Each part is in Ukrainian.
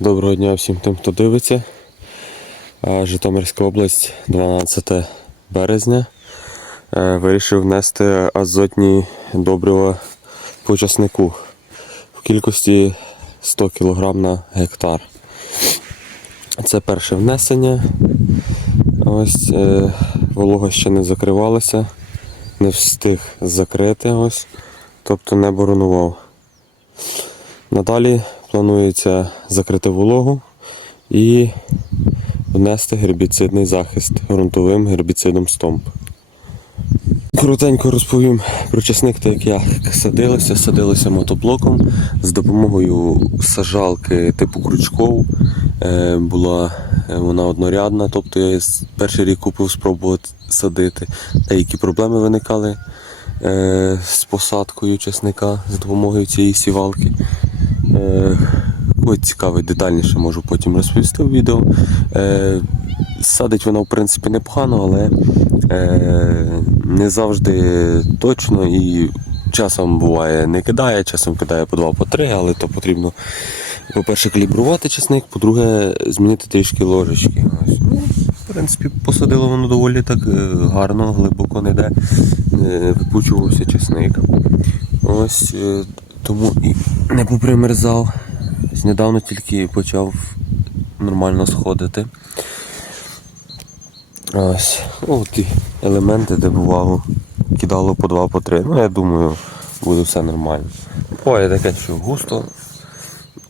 Доброго дня всім тим, хто дивиться. Е, Житомирська область, 12 березня. Е, Вирішив внести азотні добрива по часнику в кількості 100 кг на гектар. Це перше внесення. Ось е, волога ще не закривалася, не встиг закрити ось, тобто не боронував. Надалі планується закрити вологу і внести гербіцидний захист ґрунтовим гербіцидом стомп. Коротенько розповім про часник, так як садилося. Садилося мотоблоком з допомогою сажалки типу крючков. Е, Була е, вона однорядна, тобто я перший рік купив спробувати садити. Деякі проблеми виникали е, з посадкою часника за допомогою цієї сівалки. Е, Ось цікавий, детальніше можу потім розповісти в відео. Е, садить вона, в принципі, непогано, але е, не завжди точно і часом буває не кидає, часом кидає по два, по три, але то потрібно, по-перше, калібрувати часник, по-друге, змінити трішки ложечки. Ну, в принципі, посадило воно доволі так гарно, глибоко не йде. Випучувався часник. Ось тому і не попримерзав. Недавно тільки почав нормально сходити. Ось. Ну, ті елементи, де бувало, кидало по два, по три. Ну, я думаю, буде все нормально. Буває таке, що густо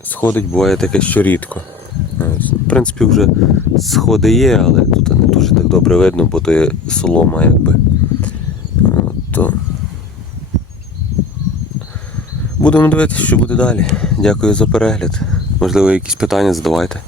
сходить, буває таке, що рідко. Ось. В принципі, вже сходи є, але тут не дуже так добре видно, бо то є солома якби. От, то... Будемо дивитися, що буде далі. Дякую за перегляд. Можливо, якісь питання задавайте.